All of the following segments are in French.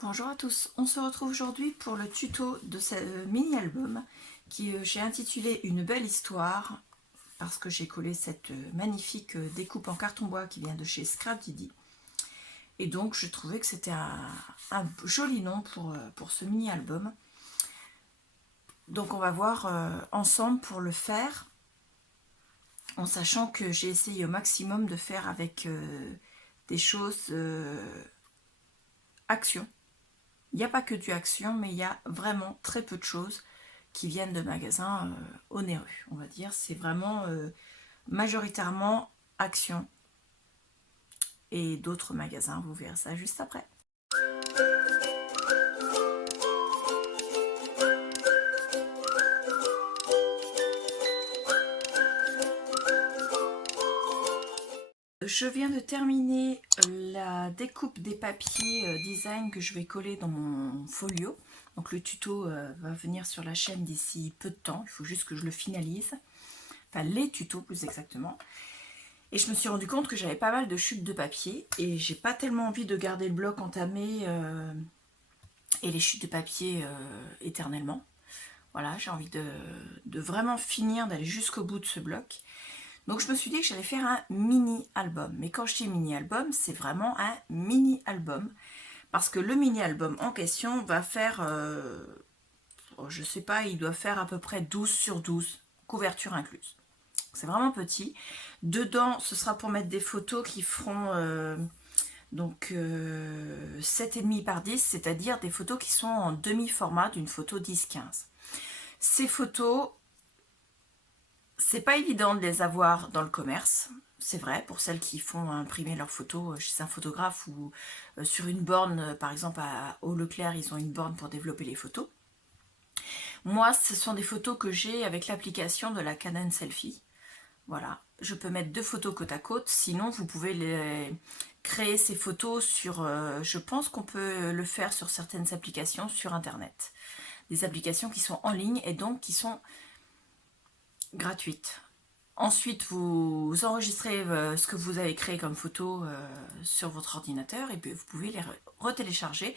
Bonjour à tous, on se retrouve aujourd'hui pour le tuto de ce mini-album qui j'ai intitulé Une belle histoire parce que j'ai collé cette magnifique découpe en carton bois qui vient de chez Scrap Didi. Et donc je trouvais que c'était un joli nom pour ce mini-album. Donc on va voir ensemble pour le faire, en sachant que j'ai essayé au maximum de faire avec des choses action. Il n'y a pas que du action, mais il y a vraiment très peu de choses qui viennent de magasins onéreux, on va dire. C'est vraiment majoritairement action et d'autres magasins, vous verrez ça juste après. Je viens de terminer la découpe des papiers design que je vais coller dans mon folio. Donc le tuto va venir sur la chaîne d'ici peu de temps, il faut juste que je le finalise. Enfin les tutos plus exactement. Et je me suis rendu compte que j'avais pas mal de chutes de papier et j'ai pas tellement envie de garder le bloc entamé et les chutes de papier éternellement. Voilà, j'ai envie de vraiment finir, d'aller jusqu'au bout de ce bloc. Donc je me suis dit que j'allais faire un mini-album. Mais quand je dis mini-album, c'est vraiment un mini-album. Parce que le mini-album en question va faire, je sais pas, il doit faire à peu près 12 sur 12, couverture incluse. C'est vraiment petit. Dedans, ce sera pour mettre des photos qui feront donc 7,5 par 10, c'est-à-dire des photos qui sont en demi-format d'une photo 10-15. Ces photos, c'est pas évident de les avoir dans le commerce, c'est vrai, pour celles qui font imprimer leurs photos chez un photographe ou sur une borne, par exemple au Leclerc, ils ont une borne pour développer les photos. Moi, ce sont des photos que j'ai avec l'application de la Canon Selfie. Voilà, je peux mettre deux photos côte à côte, sinon vous pouvez créer ces photos sur, je pense qu'on peut le faire sur certaines applications sur internet. Des applications qui sont en ligne et donc qui sont gratuites. Ensuite, vous enregistrez ce que vous avez créé comme photo sur votre ordinateur et puis vous pouvez les retélécharger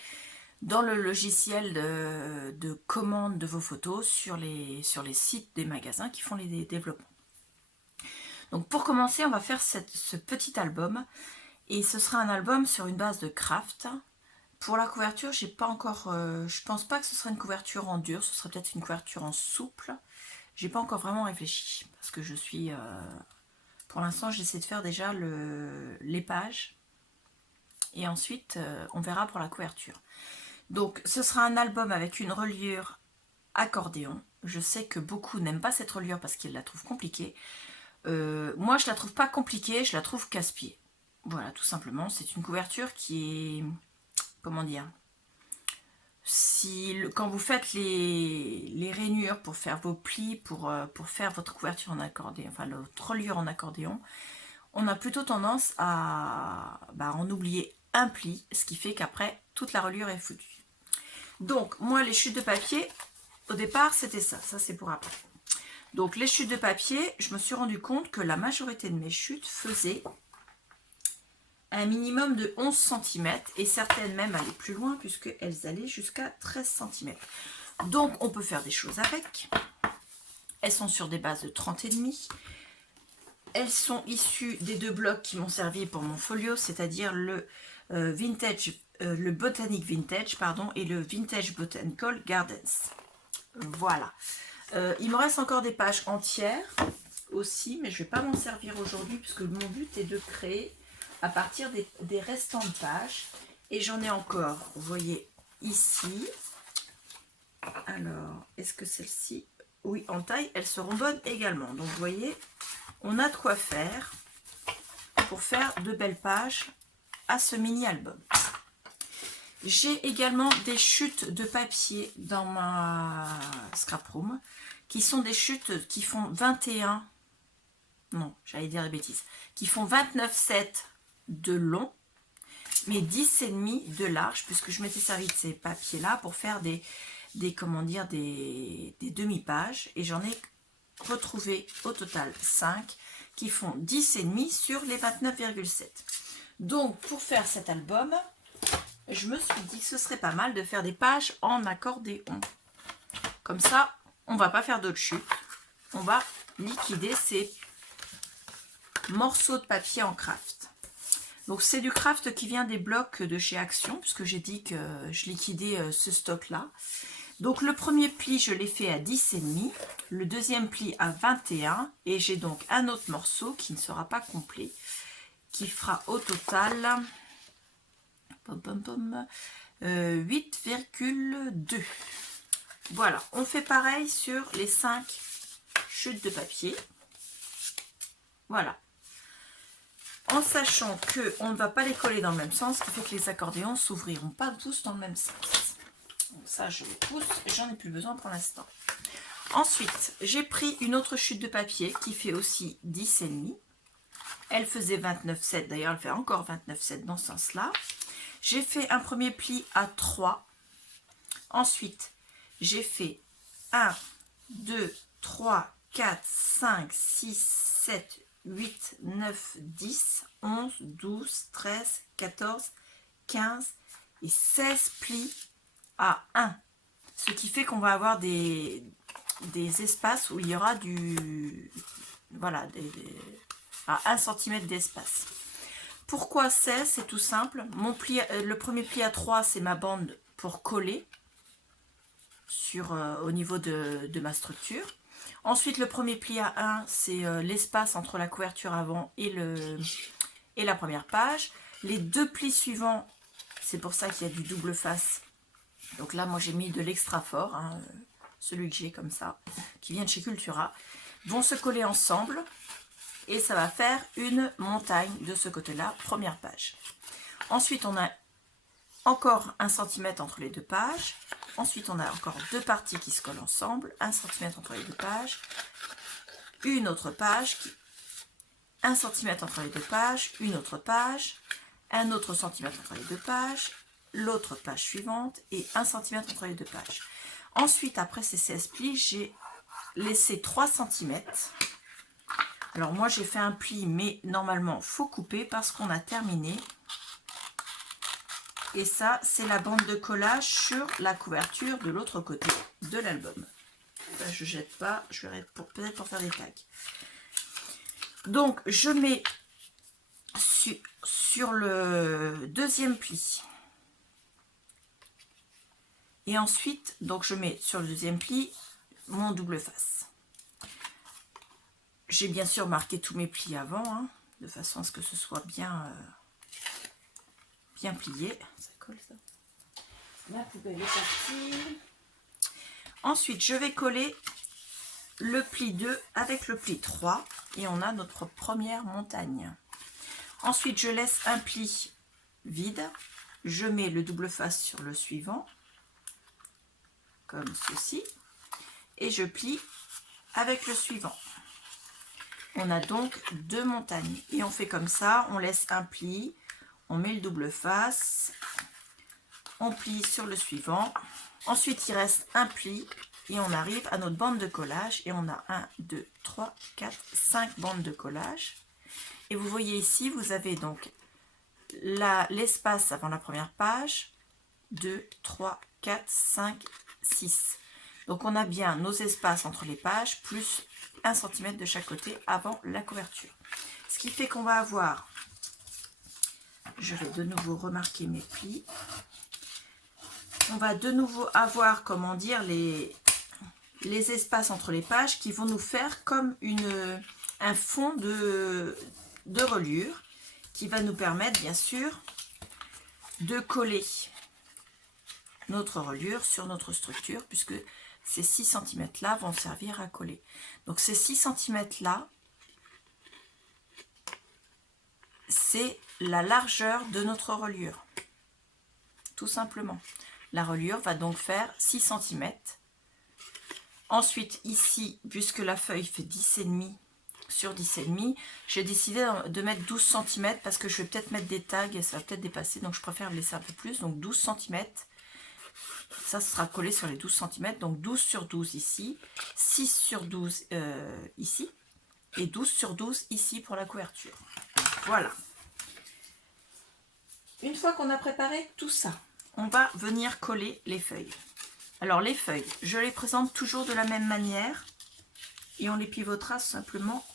dans le logiciel de commande de vos photos sur les sites des magasins qui font les développements. Donc pour commencer, on va faire ce petit album et ce sera un album sur une base de craft. Pour la couverture, j'ai pas encore, je pense pas que ce sera une couverture en dur, ce sera peut-être une couverture en souple. J'ai pas encore vraiment réfléchi parce que je suis, pour l'instant, j'essaie de faire déjà les pages et ensuite on verra pour la couverture. Donc ce sera un album avec une reliure accordéon. Je sais que beaucoup n'aiment pas cette reliure parce qu'ils la trouvent compliquée. Moi je la trouve pas compliquée, je la trouve casse-pied. Voilà, tout simplement, c'est une couverture qui est, comment dire, quand vous faites les rainures pour faire vos plis, pour faire votre couverture en accordéon, enfin votre reliure en accordéon, on a plutôt tendance à en oublier un pli, ce qui fait qu'après toute la reliure est foutue. Donc moi les chutes de papier, au départ c'était ça c'est pour après. Donc les chutes de papier, je me suis rendu compte que la majorité de mes chutes faisaient un minimum de 11 cm et certaines même allaient plus loin puisqu'elles allaient jusqu'à 13 cm. Donc on peut faire des choses avec. Elles sont sur des bases de 30,5. Elles sont issues des deux blocs qui m'ont servi pour mon folio, c'est-à-dire le le Botanic Vintage, pardon, et le Vintage Botanical Gardens. Voilà. Il me reste encore des pages entières aussi, mais je ne vais pas m'en servir aujourd'hui puisque mon but est de créer à partir des restantes pages. Et j'en ai encore, vous voyez ici. Alors, est-ce que celle-ci, oui, en taille, elles seront bonnes également. Donc, vous voyez, on a de quoi faire pour faire de belles pages à ce mini-album. J'ai également des chutes de papier dans ma scrap room qui sont des chutes qui font 21, non, j'allais dire des bêtises, qui font 29,7 de long, mais 10,5 de large, puisque je m'étais servi de ces papiers-là pour faire des comment dire, des demi-pages, et j'en ai retrouvé au total 5 qui font 10,5 sur les 29,7. Donc pour faire cet album, je me suis dit que ce serait pas mal de faire des pages en accordéon. Comme ça, on va pas faire d'autres chutes. On va liquider ces morceaux de papier en craft. Donc c'est du craft qui vient des blocs de chez Action, puisque j'ai dit que je liquidais ce stock-là. Donc le premier pli, je l'ai fait à 10,5, le deuxième pli à 21, et j'ai donc un autre morceau qui ne sera pas complet, qui fera au total 8,2. Voilà, on fait pareil sur les 5 chutes de papier. Voilà. En sachant qu'on ne va pas les coller dans le même sens, ce qui fait que les accordéons ne s'ouvriront pas tous dans le même sens. Donc ça, je les pousse, j'en ai plus besoin pour l'instant. Ensuite, j'ai pris une autre chute de papier qui fait aussi 10,5. Elle faisait 29,7, d'ailleurs elle fait encore 29,7 dans ce sens-là. J'ai fait un premier pli à 3. Ensuite, j'ai fait 1, 2, 3, 4, 5, 6, 7, 8, 9, 10, 11, 12, 13, 14, 15 et 16 plis à 1. Ce qui fait qu'on va avoir des espaces où il y aura du... Voilà, à 1 cm d'espace. Pourquoi 16? C'est tout simple. Le premier pli à 3, c'est ma bande pour coller au niveau de ma structure. Ensuite, le premier pli à 1, c'est l'espace entre la couverture avant et la première page. Les deux plis suivants, c'est pour ça qu'il y a du double face. Donc là, moi, j'ai mis de l'extra fort, hein, celui que j'ai comme ça, qui vient de chez Cultura, vont se coller ensemble et ça va faire une montagne de ce côté-là, première page. Ensuite, on a encore 1 cm entre les deux pages. Ensuite, on a encore deux parties qui se collent ensemble, 1 cm entre les deux pages, une autre page, 1 cm entre les deux pages, une autre page, un autre centimètre entre les deux pages, l'autre page suivante et 1 cm entre les deux pages. Ensuite, après ces 16 plis, j'ai laissé 3 cm. Alors moi, j'ai fait un pli, mais normalement, il faut couper parce qu'on a terminé. Et ça, c'est la bande de collage sur la couverture de l'autre côté de l'album. Je jette pas, je vais peut-être pour faire des tags. Donc, je mets sur le deuxième pli. Et ensuite, donc je mets sur le deuxième pli mon double face. J'ai bien sûr marqué tous mes plis avant, hein, de façon à ce que ce soit bien, bien plié. Ça colle ça. La poubelle est partie. Ensuite, je vais coller le pli 2 avec le pli 3 et on a notre première montagne. Ensuite, je laisse un pli vide. Je mets le double face sur le suivant, comme ceci, et je plie avec le suivant. On a donc 2 montagnes et on fait comme ça, on laisse un pli, on met le double face, on plie sur le suivant, ensuite il reste un pli et on arrive à notre bande de collage et on a 1, 2, 3, 4, 5 bandes de collage. Et vous voyez ici, vous avez donc l'espace avant la première page, 2, 3, 4, 5, 6. Donc on a bien nos espaces entre les pages, plus 1 cm de chaque côté avant la couverture. Ce qui fait qu'on va avoir, je vais de nouveau remarquer mes plis, on va de nouveau avoir, comment dire, les espaces entre les pages qui vont nous faire comme un fond de reliure qui va nous permettre bien sûr de coller notre reliure sur notre structure, puisque ces 6 cm là vont servir à coller. Donc ces 6 cm là, c'est la largeur de notre reliure, tout simplement. La reliure va donc faire 6 cm. Ensuite ici, puisque la feuille fait 10,5 sur 10,5, j'ai décidé de mettre 12 cm parce que je vais peut-être mettre des tags et ça va peut-être dépasser, donc je préfère laisser un peu plus, donc 12 cm. Ça sera collé sur les 12 cm, donc 12 sur 12 ici, 6 sur 12 ici, et 12 sur 12 ici pour la couverture. Voilà. une fois qu'on a préparé tout ça, on va venir coller les feuilles. Alors les feuilles, je les présente toujours de la même manière et on les pivotera simplement.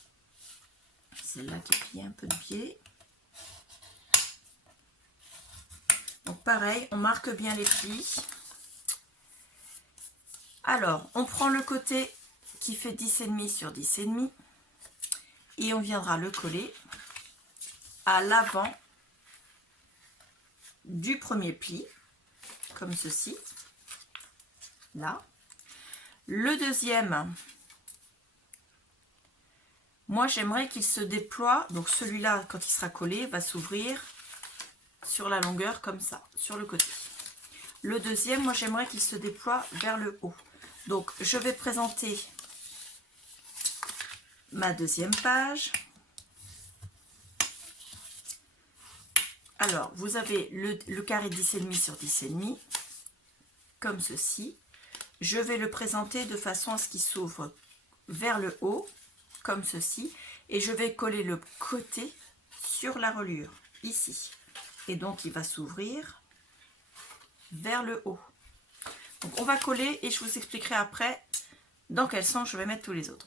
Celle-là qui est pliée un peu de pied. Donc pareil, on marque bien les plis. Alors, on prend le côté qui fait 10,5 sur 10,5 et on viendra le coller à l'avant du premier pli, comme ceci, là. Le deuxième, moi j'aimerais qu'il se déploie, donc celui-là, quand il sera collé, va s'ouvrir sur la longueur comme ça, sur le côté. Le deuxième, moi j'aimerais qu'il se déploie vers le haut. Donc je vais présenter ma deuxième page. Alors, vous avez le carré 10,5 sur 10,5, comme ceci. Je vais le présenter de façon à ce qu'il s'ouvre vers le haut, comme ceci. Et je vais coller le côté sur la reliure, ici. Et donc, il va s'ouvrir vers le haut. Donc, on va coller et je vous expliquerai après dans quel sens je vais mettre tous les autres.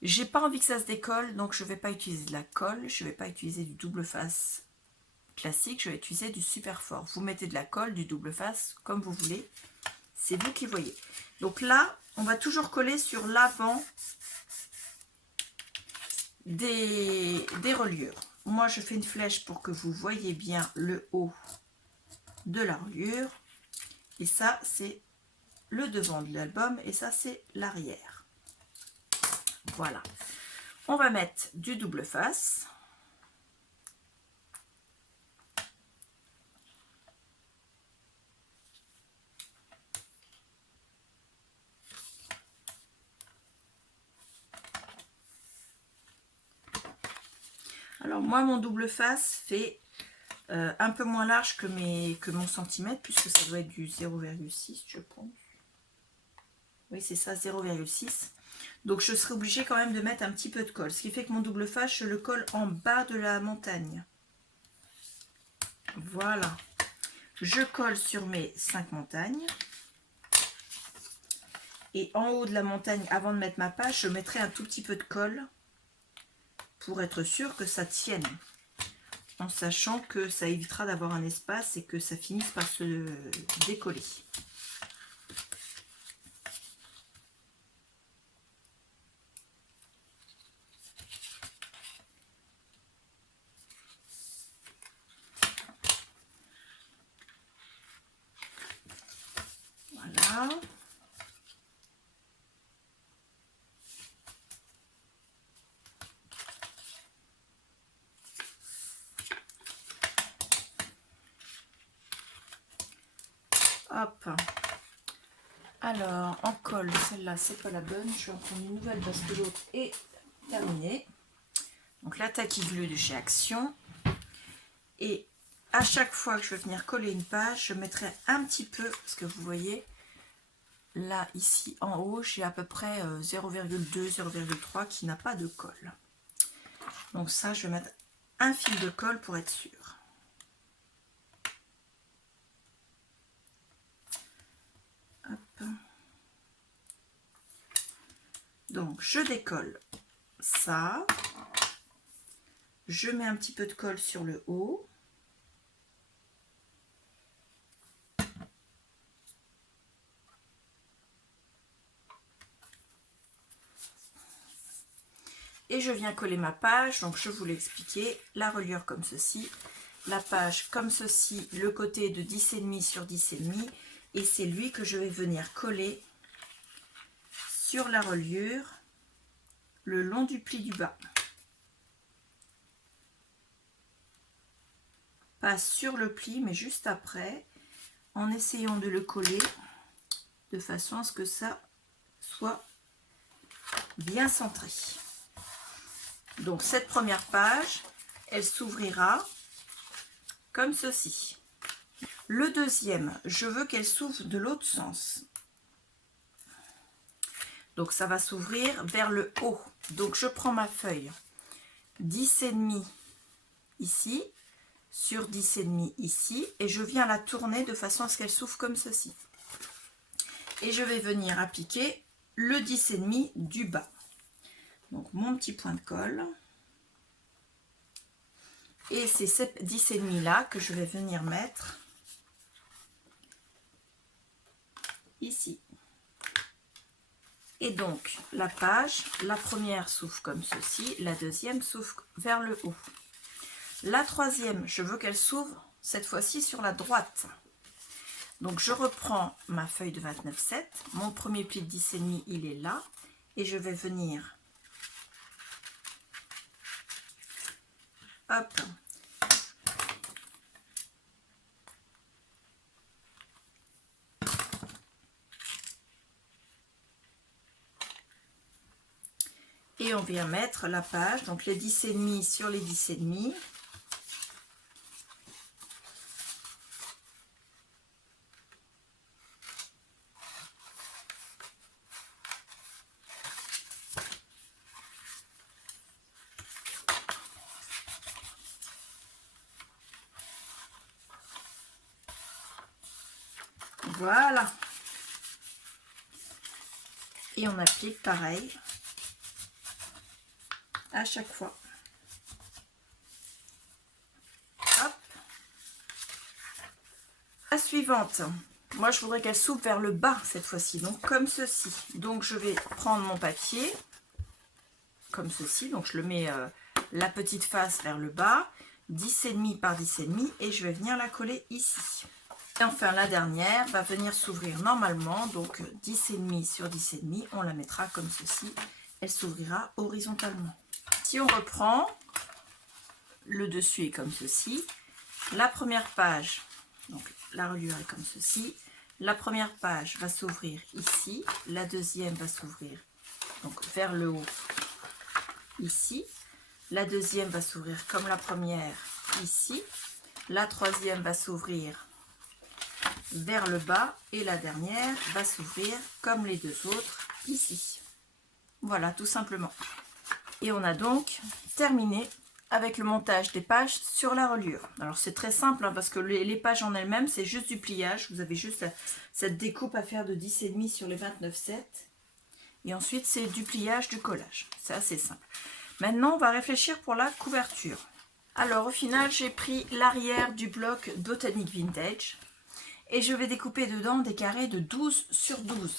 J'ai pas envie que ça se décolle, donc je ne vais pas utiliser de la colle. Je ne vais pas utiliser du double face classique, je vais utiliser du super fort. Vous mettez de la colle, du double face, comme vous voulez. C'est vous qui voyez. Donc là, on va toujours coller sur l'avant des reliures. Moi, je fais une flèche pour que vous voyez bien le haut de la reliure. Et ça, c'est le devant de l'album. Et ça, c'est l'arrière. Voilà. On va mettre du double face. Alors moi, mon double face fait un peu moins large que mon centimètre, puisque ça doit être du 0,6, je pense. Oui, c'est ça, 0,6. Donc je serai obligée quand même de mettre un petit peu de colle. Ce qui fait que mon double face, je le colle en bas de la montagne. Voilà. Je colle sur mes 5 montagnes. Et en haut de la montagne, avant de mettre ma page, je mettrai un tout petit peu de colle pour être sûr que ça tienne. En sachant que ça évitera d'avoir un espace et que ça finisse par se décoller. Voilà. Hop. Alors, en colle, celle-là, c'est pas la bonne. Je vais en prendre une nouvelle parce que l'autre est terminée. Donc, la tacky glue de chez Action. Et à chaque fois que je vais venir coller une page, je mettrai un petit peu, parce que vous voyez, là, ici, en haut, j'ai à peu près 0,2, 0,3 qui n'a pas de colle. Donc ça, je vais mettre un fil de colle pour être sûr. Hop. Donc, je décolle ça. Je mets un petit peu de colle sur le haut. Et je viens coller ma page. Donc, je vous l'ai expliqué. La reliure comme ceci. La page comme ceci. Le côté de 10,5 sur 10,5. Et c'est lui que je vais venir coller sur la reliure le long du pli du bas. Pas sur le pli, mais juste après, en essayant de le coller de façon à ce que ça soit bien centré. Donc cette première page, elle s'ouvrira comme ceci. Le deuxième, je veux qu'elle s'ouvre de l'autre sens. Donc ça va s'ouvrir vers le haut. Donc je prends ma feuille 10,5 ici. sur 10,5 ici, et je viens la tourner de façon à ce qu'elle s'ouvre comme ceci. Et je vais venir appliquer le 10,5 du bas. Donc mon petit point de colle. Et c'est ces 10,5 là que je vais venir mettre ici. Et donc la page, la première s'ouvre comme ceci, la deuxième s'ouvre vers le haut. La troisième, je veux qu'elle s'ouvre cette fois-ci sur la droite. Donc je reprends ma feuille de 29,7, mon premier pli de 10,5 il est là, et je vais venir, hop, et on vient mettre la page, donc les 10,5 sur les 10,5. Voilà. Et on applique pareil à chaque fois. Hop. La suivante, moi je voudrais qu'elle s'ouvre vers le bas cette fois-ci, donc comme ceci. Donc je vais prendre mon papier comme ceci, donc je le mets la petite face vers le bas, 10,5 par 10,5, et je vais venir la coller ici. Et enfin la dernière va venir s'ouvrir normalement, donc 10,5 sur 10,5, on la mettra comme ceci, elle s'ouvrira horizontalement. Si on reprend, le dessus est comme ceci, la première page, donc la reliure est comme ceci, la première page va s'ouvrir ici, la deuxième va s'ouvrir donc vers le haut ici, la deuxième va s'ouvrir comme la première ici, la troisième va s'ouvrir vers le bas et la dernière va s'ouvrir comme les deux autres ici. Voilà, tout simplement. Et on a donc terminé avec le montage des pages sur la reliure. Alors c'est très simple hein, parce que les pages en elles-mêmes c'est juste du pliage. Vous avez juste cette découpe à faire de 10,5 sur les 29,7 et ensuite c'est du pliage, du collage. C'est assez simple. Maintenant on va réfléchir pour la couverture. Alors au final j'ai pris l'arrière du bloc Botanic Vintage et je vais découper dedans des carrés de 12 sur 12.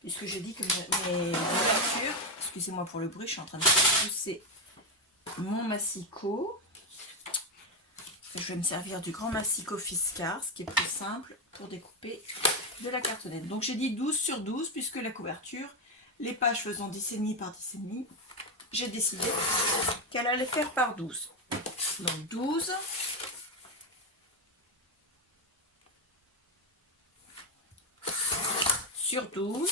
Puisque je dis que mes couvertures, excusez-moi pour le bruit, je suis en train de pousser mon massicot. Je vais me servir du grand massicot Fiskars, ce qui est plus simple pour découper de la cartonnette. Donc j'ai dit 12 sur 12 puisque la couverture, les pages faisant 10,5 par 10,5, j'ai décidé qu'elle allait faire par 12. Donc 12 sur 12.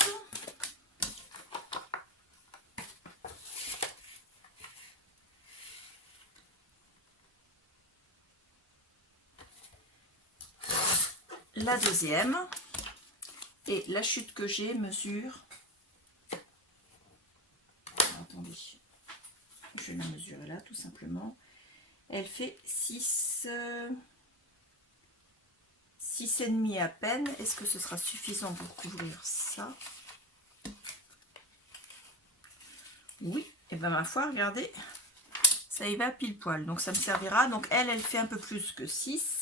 La deuxième, et la chute que j'ai mesure, attendez, je vais la mesurer là tout simplement, elle fait 6,5 à peine. Est-ce que ce sera suffisant pour couvrir ça? Oui, et bien ma foi, regardez, ça y va pile poil, donc ça me servira. Donc elle fait un peu plus que 6.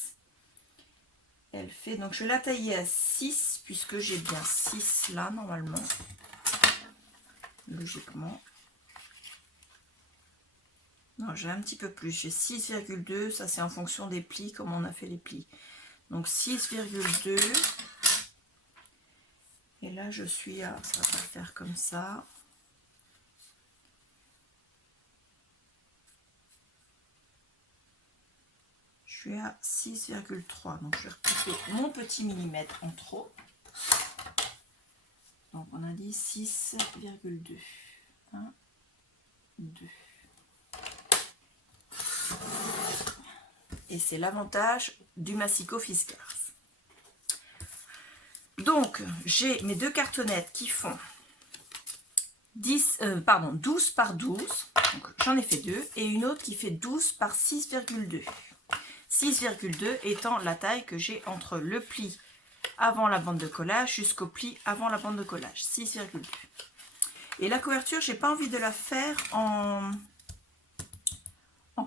Elle fait, donc je vais la tailler à 6 puisque j'ai bien 6 là normalement, logiquement. Non, j'ai un petit peu plus, j'ai 6,2, ça c'est en fonction des plis, comment on a fait les plis. Donc 6,2, et là je suis à, ça va pas le faire comme ça. Je suis à 6,3, donc je vais recouper mon petit millimètre en trop. Donc on a dit 6,2. 1, 2. Et c'est l'avantage du massicot Fiskars. Donc j'ai mes deux cartonnettes qui font 12 par 12. J'en ai fait deux. Et une autre qui fait 12 par 6,2. 6,2 étant la taille que j'ai entre le pli avant la bande de collage jusqu'au pli avant la bande de collage. 6,2. Et la couverture, j'ai pas envie de la faire en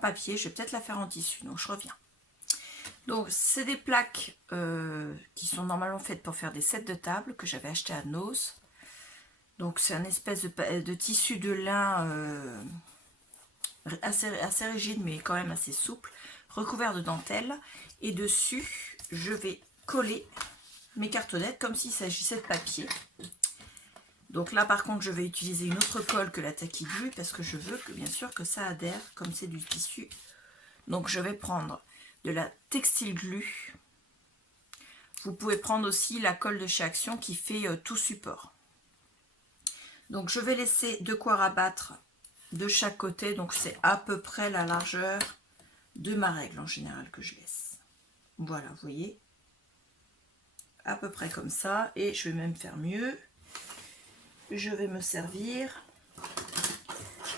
papier. Je vais peut-être la faire en tissu. Donc je reviens. Donc c'est des plaques qui sont normalement faites pour faire des sets de table que j'avais acheté à Noz. Donc c'est un espèce de tissu de lin assez rigide mais quand même assez souple, recouvert de dentelle. Et dessus, je vais coller mes cartonnettes comme s'il s'agissait de papier. Donc là par contre je vais utiliser une autre colle que la Tacky Glue parce que je veux que bien sûr que ça adhère comme c'est du tissu. Donc je vais prendre de la Textile Glue. Vous pouvez prendre aussi la colle de chez Action qui fait tout support. Donc je vais laisser de quoi rabattre de chaque côté. Donc c'est à peu près la largeur de ma règle en général que je laisse. Voilà, vous voyez. À peu près comme ça. Et je vais même faire mieux. Je vais me servir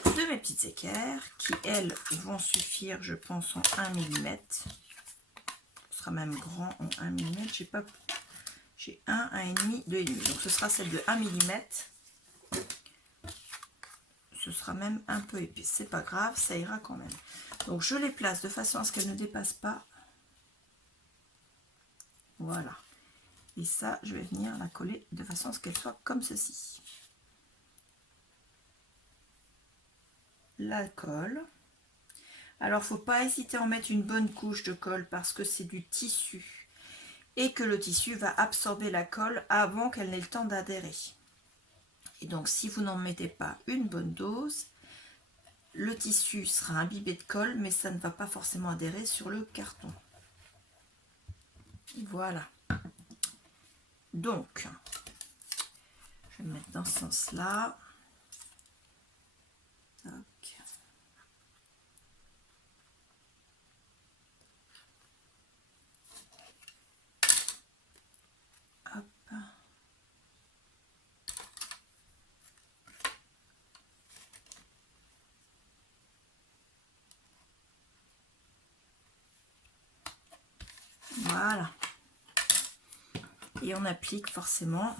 de mes petites équerres qui, elles, vont suffire, je pense, en 1 mm. Ce sera même grand en 1 mm. J'ai 1, 1,5, 2,5. Donc ce sera celle de 1 mm. Ce sera même un peu épais. C'est pas grave, ça ira quand même. Donc je les place de façon à ce qu'elles ne dépassent pas. Voilà. Et ça, je vais venir la coller de façon à ce qu'elle soit comme ceci. La colle. Alors, faut pas hésiter à en mettre une bonne couche de colle parce que c'est du tissu et que le tissu va absorber la colle avant qu'elle n'ait le temps d'adhérer. Et donc, si vous n'en mettez pas une bonne dose, le tissu sera imbibé de colle, mais ça ne va pas forcément adhérer sur le carton. Voilà. Donc, je vais me mettre dans ce sens-là. Voilà. Et on applique forcément.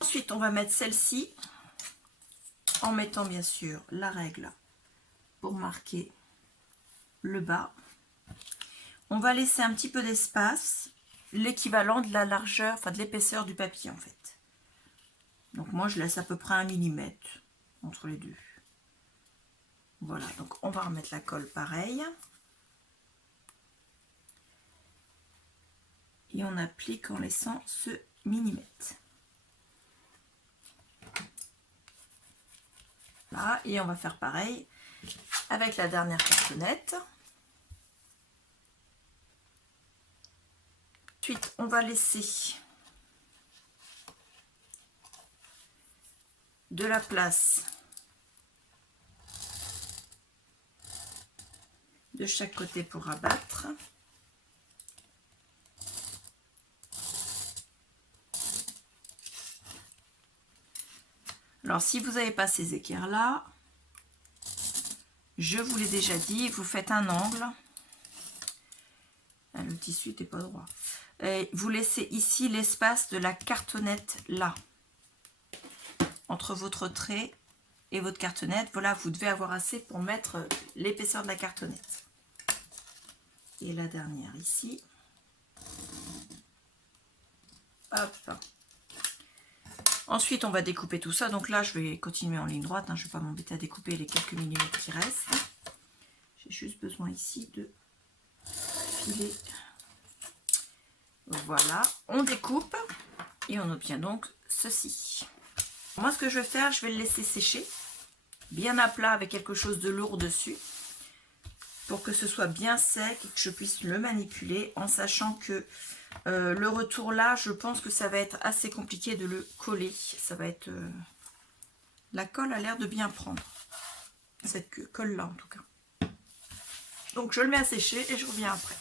Ensuite, on va mettre celle-ci en mettant bien sûr la règle pour marquer le bas. On va laisser un petit peu d'espace, l'équivalent de la largeur, enfin de l'épaisseur du papier en fait. Donc moi je laisse à peu près 1 mm entre les deux. Voilà, donc on va remettre la colle pareil. Et on applique en laissant ce millimètre. Là, et on va faire pareil avec la dernière cartonnette. Ensuite, on va laisser de la place de chaque côté pour abattre. Alors, si vous n'avez pas ces équerres-là, je vous l'ai déjà dit, vous faites un angle. Ah, le tissu n'était pas droit. Et vous laissez ici l'espace de la cartonnette là, entre votre trait et votre cartonnette. Voilà, vous devez avoir assez pour mettre l'épaisseur de la cartonnette. Et la dernière ici. Hop. Ensuite, on va découper tout ça. Donc là, je vais continuer en ligne droite. Je ne vais pas m'embêter à découper les quelques millimètres qui restent. J'ai juste besoin ici de filer. Voilà, on découpe et on obtient donc ceci. Moi, ce que je vais faire, je vais le laisser sécher bien à plat avec quelque chose de lourd dessus pour que ce soit bien sec et que je puisse le manipuler en sachant que le retour là, je pense que ça va être assez compliqué de le coller. Ça va être... La colle a l'air de bien prendre. Cette colle là en tout cas. Donc je le mets à sécher et je reviens après.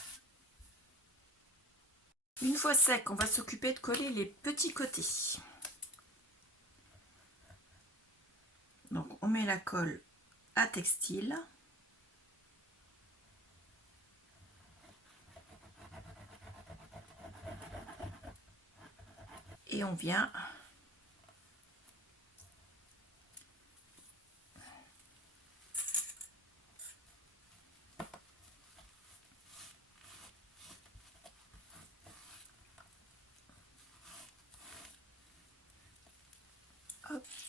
Une fois sec, on va s'occuper de coller les petits côtés. Donc on met la colle à textile. et on vient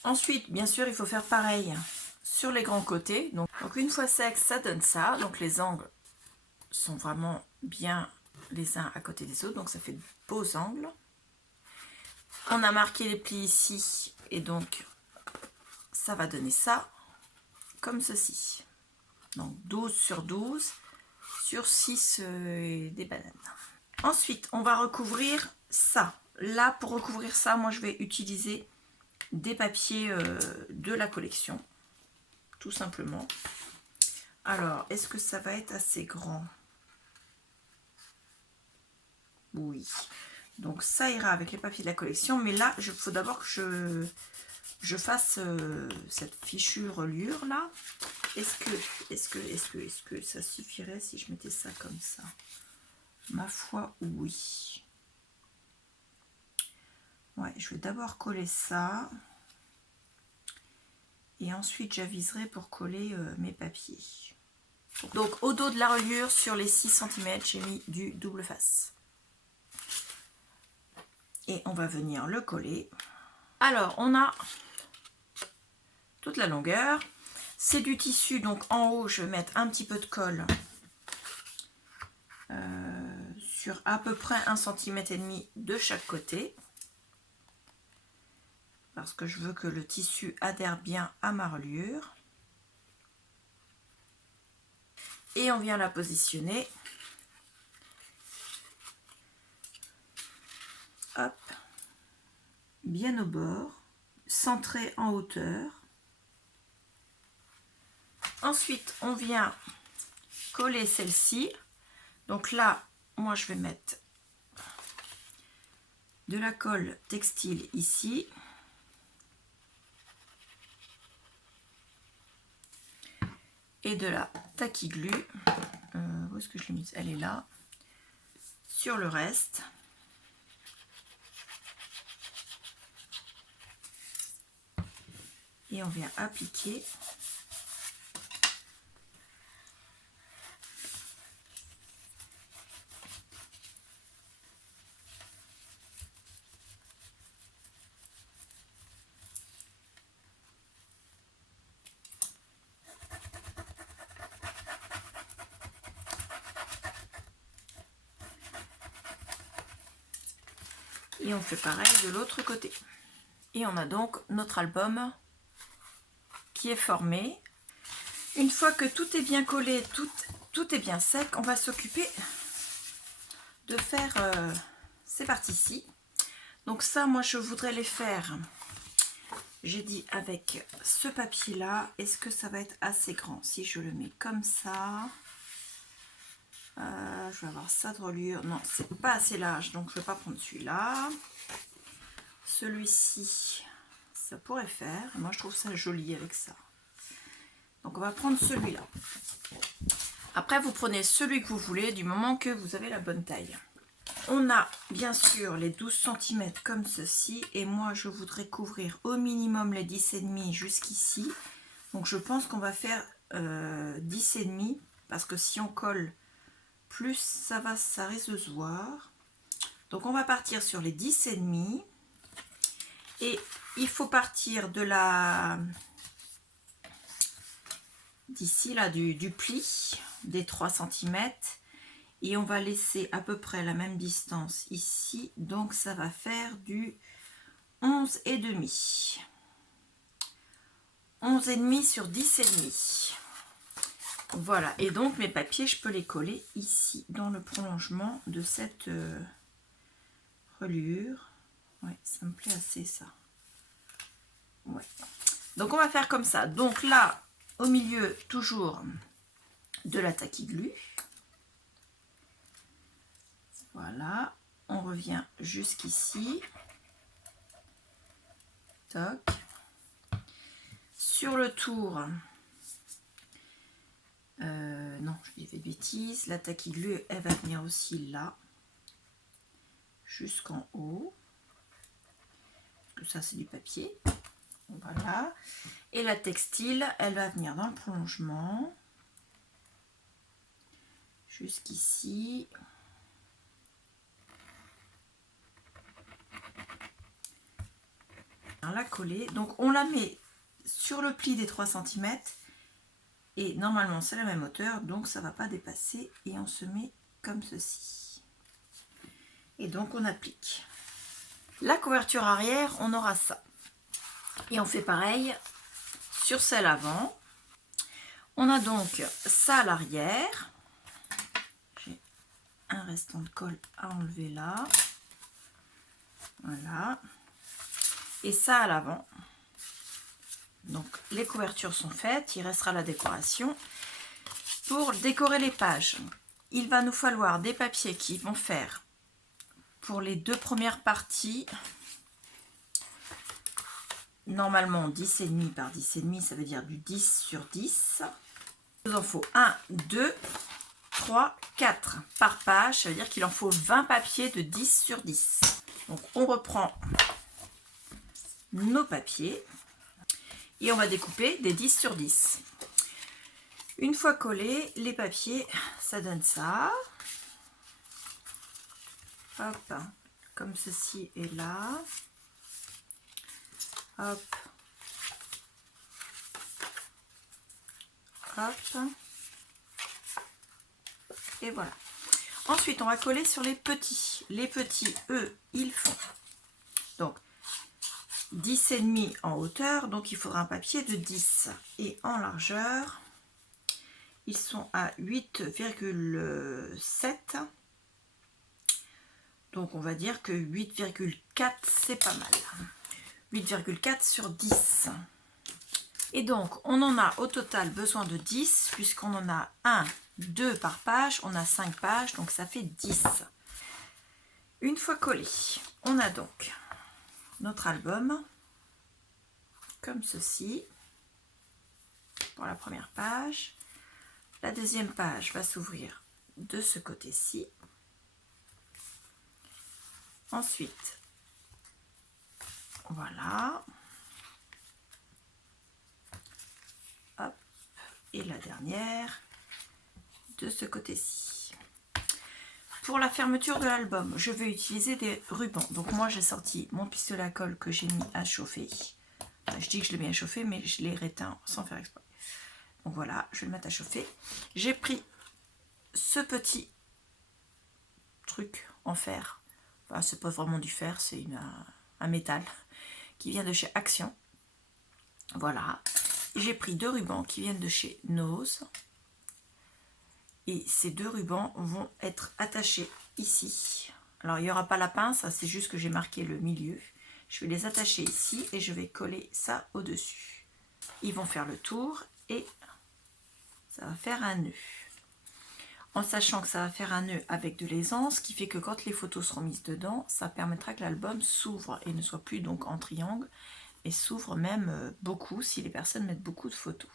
ensuite, bien sûr, il faut faire pareil sur les grands côtés. Donc une fois sec, ça donne ça. Donc les angles sont vraiment bien les uns à côté des autres. Donc ça fait de beaux angles. On a marqué les plis ici. Et donc, ça va donner ça comme ceci. Donc 12 sur 12 sur 6 des bananes. Ensuite, on va recouvrir ça. Là, pour recouvrir ça, moi, je vais utiliser des papiers de la collection, tout simplement. Alors, est-ce que ça va être assez grand? Oui. Donc, ça ira avec les papiers de la collection. Mais là, il faut d'abord que je fasse cette fichue reliure là. Est-ce que ça suffirait si je mettais ça comme ça? Ma foi, oui. Ouais, je vais d'abord coller ça. Et ensuite, j'aviserai pour coller mes papiers. Donc, au dos de la reliure, sur les 6 cm, j'ai mis du double face. Et on va venir le coller. Alors, on a toute la longueur. C'est du tissu, donc en haut, je vais mettre un petit peu de colle sur à peu près 1,5 cm de chaque côté. Parce que je veux que le tissu adhère bien à ma reliure. Et on vient la positionner. Hop. Bien au bord. Centré en hauteur. Ensuite, on vient coller celle-ci. Donc là, moi je vais mettre de la colle textile ici. Et de la tacky glue. Où est-ce que je l'ai mise? Elle est là. Sur le reste. Et on vient appliquer. Et on fait pareil de l'autre côté. Et on a donc notre album qui est formé. Une fois que tout est bien collé, tout est bien sec, on va s'occuper de faire ces parties-ci. Donc ça, moi, je voudrais les faire, j'ai dit, avec ce papier-là. Est-ce que ça va être assez grand? Si je le mets comme ça, je vais avoir ça de reliure. Non, c'est pas assez large, donc je ne vais pas prendre celui-là. Celui-ci, ça pourrait faire. Moi, je trouve ça joli avec ça. Donc, on va prendre celui-là. Après, vous prenez celui que vous voulez du moment que vous avez la bonne taille. On a bien sûr les 12 cm comme ceci. Et moi, je voudrais couvrir au minimum les 10,5 jusqu'ici. Donc, je pense qu'on va faire 10,5 parce que si on colle plus, ça risque de se voir. Donc, on va partir sur les 10,5. Et il faut partir de la... d'ici là du pli des 3 cm et on va laisser à peu près la même distance ici, donc ça va faire du 11,5 sur 10,5. Voilà, et donc mes papiers, je peux les coller ici dans le prolongement de cette reliure. Ouais, ça me plaît assez ça. Ouais. Donc on va faire comme ça. Donc là, au milieu, toujours de la tacky glue. Voilà, on revient jusqu'ici. Toc. Sur le tour, non, je dis des bêtises. La tacky glue, elle va venir aussi là, jusqu'en haut. que ça c'est du papier. Voilà. Et la textile, elle va venir dans le prolongement. Jusqu'ici. La coller. Donc on la met sur le pli des 3 cm. Et normalement c'est la même hauteur, donc ça ne va pas dépasser. Et on se met comme ceci. Et donc on applique. La couverture arrière, on aura ça. Et on fait pareil sur celle avant. On a donc ça à l'arrière. J'ai un restant de colle à enlever là. Voilà. Et ça à l'avant. Donc les couvertures sont faites, il restera la décoration. Pour décorer les pages, il va nous falloir des papiers qui vont faire pour les 2 premières parties, normalement 10,5 par 10,5, ça veut dire du 10 sur 10. Il nous en faut 1, 2, 3, 4 par page, ça veut dire qu'il en faut 20 papiers de 10 sur 10. Donc on reprend nos papiers. Et on va découper des 10 sur 10. Une fois collés, les papiers, ça donne ça. Hop, comme ceci est là. Hop. Hop. Et voilà. Ensuite, on va coller sur les petits. Les petits, eux, ils font. Donc, 10,5 en hauteur, donc il faudra un papier de 10. Et en largeur, ils sont à 8,7. Donc on va dire que 8,4 c'est pas mal. 8,4 sur 10. Et donc on en a au total besoin de 10, puisqu'on en a 1, 2 par page, on a 5 pages, donc ça fait 10. Une fois collé, on a donc notre album, comme ceci, pour la première page. La deuxième page va s'ouvrir de ce côté-ci. Ensuite, voilà. Hop. Et la dernière de ce côté-ci. Pour la fermeture de l'album, je vais utiliser des rubans. Donc moi, j'ai sorti mon pistolet à colle que j'ai mis à chauffer. Enfin, je dis que je l'ai mis à chauffer, mais je l'ai réteint sans faire exprès. Donc voilà, je vais le mettre à chauffer. J'ai pris ce petit truc en fer. Enfin, c'est pas vraiment du fer, c'est un métal qui vient de chez Action. Voilà. J'ai pris 2 rubans qui viennent de chez Nose. Et ces 2 rubans vont être attachés ici. Alors, il n'y aura pas la pince, c'est juste que j'ai marqué le milieu. Je vais les attacher ici et je vais coller ça au-dessus. Ils vont faire le tour et ça va faire un nœud. En sachant que ça va faire un nœud avec de l'aisance, ce qui fait que quand les photos seront mises dedans, ça permettra que l'album s'ouvre et ne soit plus donc en triangle, et s'ouvre même beaucoup si les personnes mettent beaucoup de photos.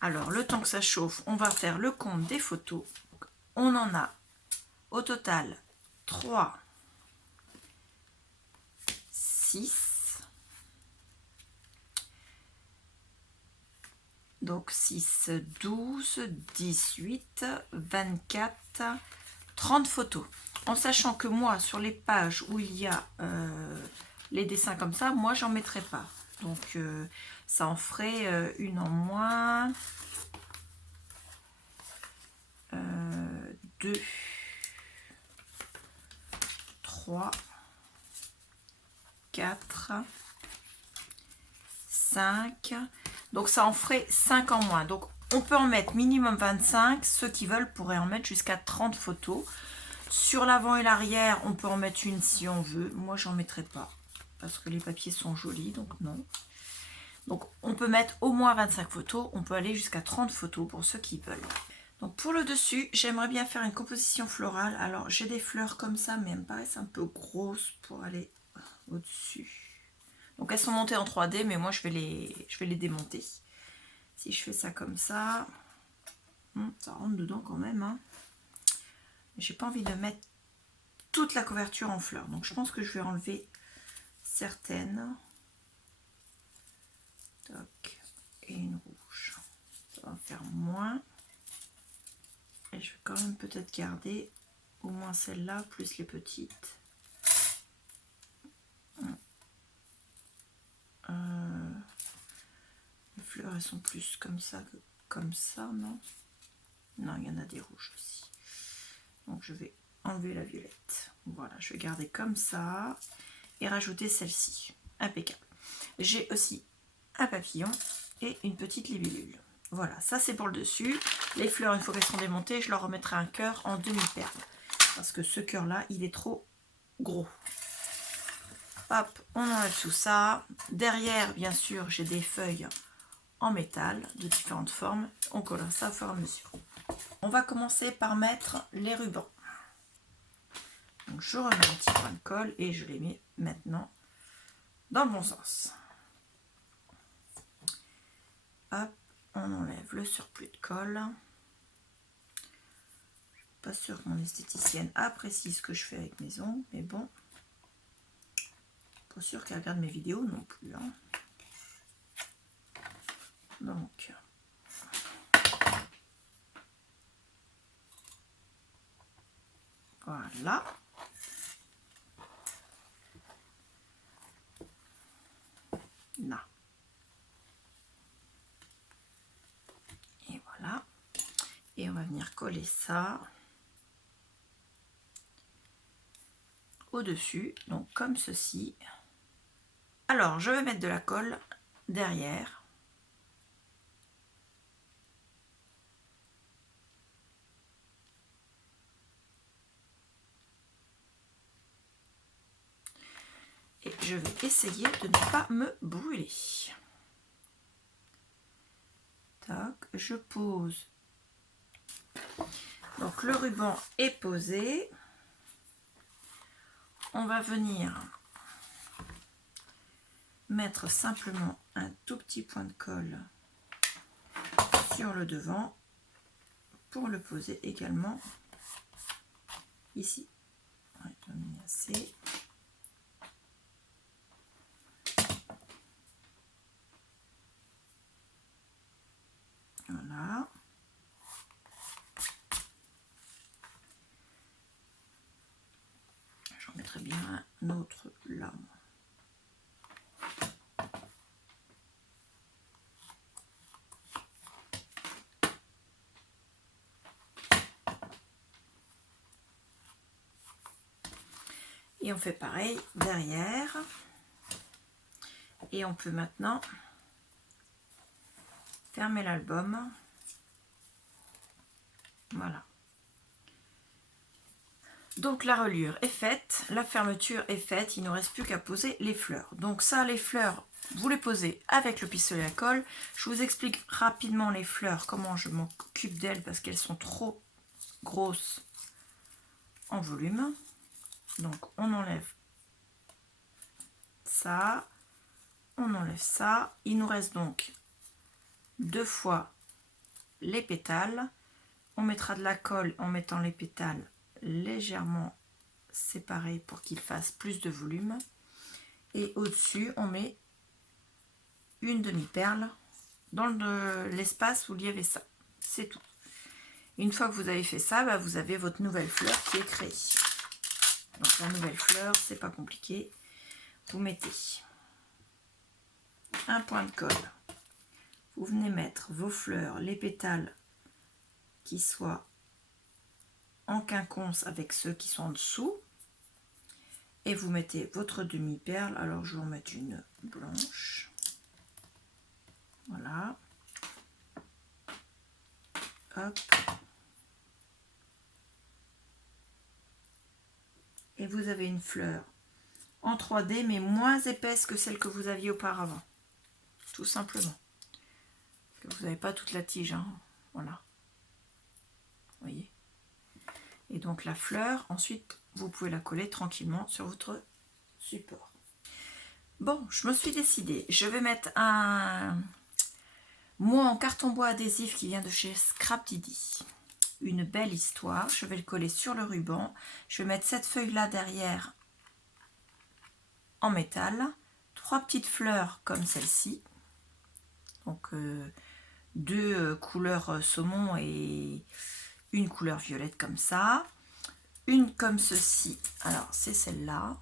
Alors, le temps que ça chauffe, on va faire le compte des photos. On en a au total 3, 6, donc 6, 12, 18, 24, 30 photos. En sachant que moi, sur les pages où il y a les dessins comme ça, moi, j'en mettrai pas. Donc, ça en ferait une en moins. 2, 3, 4, 5. Donc ça en ferait 5 en moins. Donc on peut en mettre minimum 25. Ceux qui veulent pourraient en mettre jusqu'à 30 photos. Sur l'avant et l'arrière, on peut en mettre une si on veut. Moi, j'en mettrai pas parce que les papiers sont jolis, donc non. Donc on peut mettre au moins 25 photos. On peut aller jusqu'à 30 photos pour ceux qui veulent. Donc pour le dessus, j'aimerais bien faire une composition florale. Alors j'ai des fleurs comme ça, mais elles me paraissent un peu grosses pour aller au-dessus. Donc elles sont montées en 3D, mais moi je vais les démonter. Si je fais ça comme ça, ça rentre dedans quand même. Hein. J'ai pas envie de mettre toute la couverture en fleurs. Donc je pense que je vais enlever certaines. Toc, et une rouge. Ça va en faire moins. Et je vais quand même peut-être garder au moins celle-là, plus les petites. Les fleurs, elles sont plus comme ça que comme ça, non? Non, il y en a des rouges aussi. Donc je vais enlever la violette. Voilà, je vais garder comme ça et rajouter celle-ci. Impeccable. J'ai aussi un papillon et une petite libellule. Voilà, ça c'est pour le dessus. Les fleurs, une fois qu'elles seront démontées, je leur remettrai un cœur en demi-perle. Parce que ce cœur-là, il est trop gros. Hop, on enlève tout ça. Derrière, bien sûr, j'ai des feuilles en métal de différentes formes. On collera ça au fur et à mesure. On va commencer par mettre les rubans. Donc je remets un petit point de colle et je les mets maintenant dans le bon sens. Hop, on enlève le surplus de colle. Je suis pas sûre que mon esthéticienne apprécie ce que je fais avec mes ongles, mais bon, pas sûre qu'elle regarde mes vidéos non plus. Hein. Donc, voilà. Là. Et voilà. Et on va venir coller ça au-dessus, donc comme ceci. Alors, je vais mettre de la colle derrière. Et je vais essayer de ne pas me brûler. Tac, je pose. Donc le ruban est posé. On va venir mettre simplement un tout petit point de colle sur le devant pour le poser également ici. Ouais, j'en ai mis assez. Voilà. J'en mettrai bien un autre là. Et on fait pareil derrière. Et on peut maintenant fermer l'album. Voilà. Donc la reliure est faite, la fermeture est faite, il ne reste plus qu'à poser les fleurs. Donc ça, les fleurs, vous les posez avec le pistolet à colle. Je vous explique rapidement les fleurs, comment je m'occupe d'elles parce qu'elles sont trop grosses en volume. Donc on enlève ça, on enlève ça. Il nous reste donc 2 fois les pétales. On mettra de la colle en mettant les pétales légèrement séparés pour qu'ils fassent plus de volume. Et au-dessus, on met une demi-perle dans l'espace où il y avait ça. C'est tout. Une fois que vous avez fait ça, vous avez votre nouvelle fleur qui est créée. Donc la nouvelle fleur, c'est pas compliqué. Vous mettez un point de colle. Vous venez mettre vos fleurs, les pétales qui soient en quinconce avec ceux qui sont en dessous. Et vous mettez votre demi-perle. Alors je vais en mettre une blanche. Voilà. Hop. Et vous avez une fleur en 3D mais moins épaisse que celle que vous aviez auparavant. Tout simplement. Parce que vous n'avez pas toute la tige. Hein. Voilà. Vous voyez. Et donc la fleur, ensuite, vous pouvez la coller tranquillement sur votre support. Bon, je me suis décidée. Je vais mettre un mot en carton bois adhésif qui vient de chez Scrap Didi. Une belle histoire. Je vais le coller sur le ruban. Je vais mettre cette feuille-là derrière en métal, 3 petites fleurs comme celle-ci, donc deux couleurs saumon et une couleur violette comme ça, une comme ceci, alors c'est celle-là,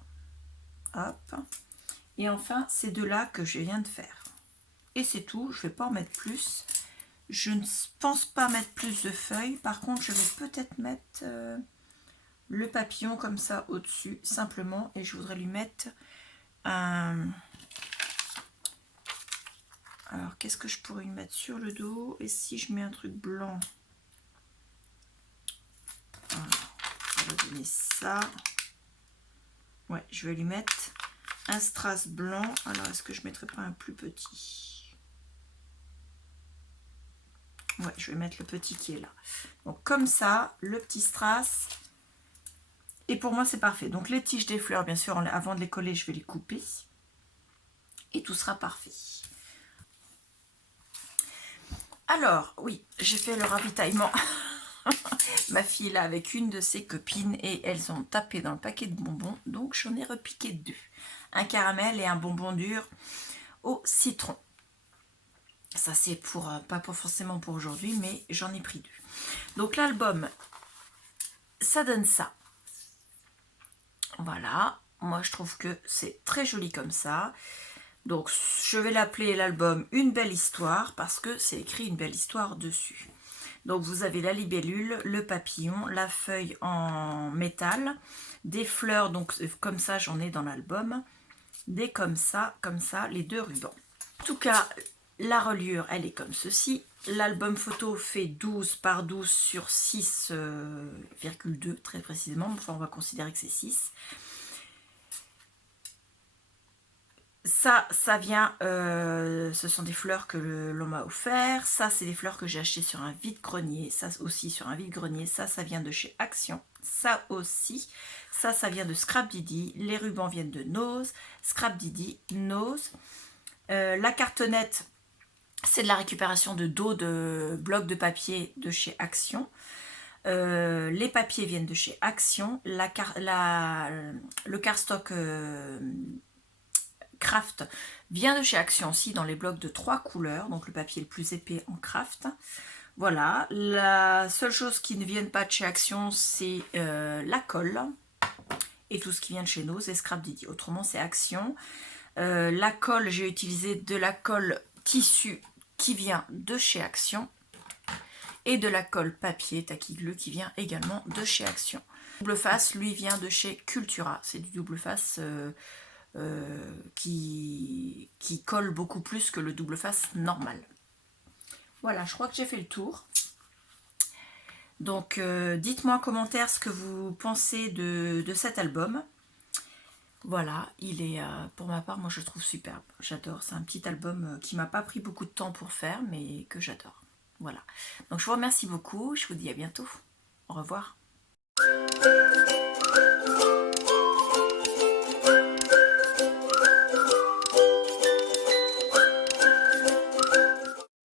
hop, et enfin ces deux-là que je viens de faire. Et c'est tout, je ne vais pas en mettre plus. Je ne pense pas mettre plus de feuilles, par contre je vais peut-être mettre le papillon comme ça au-dessus, simplement, et je voudrais lui mettre un... Alors, qu'est-ce que je pourrais lui mettre sur le dos? Et si je mets un truc blanc? Voilà, ça va donner ça. Ouais, je vais lui mettre un strass blanc. Alors, est-ce que je ne mettrais pas un plus petit? Ouais, je vais mettre le petit qui est là. Donc, comme ça, le petit strass. Et pour moi, c'est parfait. Donc, les tiges des fleurs, bien sûr, avant de les coller, je vais les couper. Et tout sera parfait. Alors, oui, j'ai fait le ravitaillement. Ma fille est là avec une de ses copines et elles ont tapé dans le paquet de bonbons, donc j'en ai repiqué deux. Un caramel et un bonbon dur au citron. Ça c'est pour, pas pour forcément pour aujourd'hui, mais j'en ai pris deux. Donc l'album, ça donne ça. Voilà, moi je trouve que c'est très joli comme ça. Donc je vais l'appeler l'album Une belle histoire parce que c'est écrit une belle histoire dessus. Donc vous avez la libellule, le papillon, la feuille en métal, des fleurs, donc comme ça j'en ai dans l'album, des comme ça, les deux rubans. En tout cas, la reliure elle est comme ceci. L'album photo fait 12 par 12 sur 6,2 très précisément, enfin on va considérer que c'est 6. Ça vient, ce sont des fleurs que l'on m'a offert. Ça, c'est des fleurs que j'ai achetées sur un vide-grenier. Ça aussi sur un vide-grenier. Ça vient de chez Action. Ça aussi. Ça vient de Scrap Didi. Les rubans viennent de Nose. Scrap Didi, Nose. La cartonnette, c'est de la récupération de dos de blocs de papier de chez Action. Les papiers viennent de chez Action. Le cardstock... Craft vient de chez Action aussi dans les blocs de 3 couleurs, donc le papier le plus épais en craft. Voilà, la seule chose qui ne viennent pas de chez Action, c'est la colle et tout ce qui vient de chez Nose et Scrap Didi. Autrement, c'est Action. La colle, j'ai utilisé de la colle tissu qui vient de chez Action et de la colle papier Tacky Glue qui vient également de chez Action. Double face, lui, vient de chez Cultura. C'est du double face qui colle beaucoup plus que le double face normal. Voilà, je crois que j'ai fait le tour. Donc dites-moi en commentaire ce que vous pensez de cet album. Voilà, il est pour ma part, moi je le trouve superbe. J'adore, c'est un petit album qui m'a pas pris beaucoup de temps pour faire, mais que j'adore. Voilà, donc je vous remercie beaucoup, je vous dis à bientôt. Au revoir.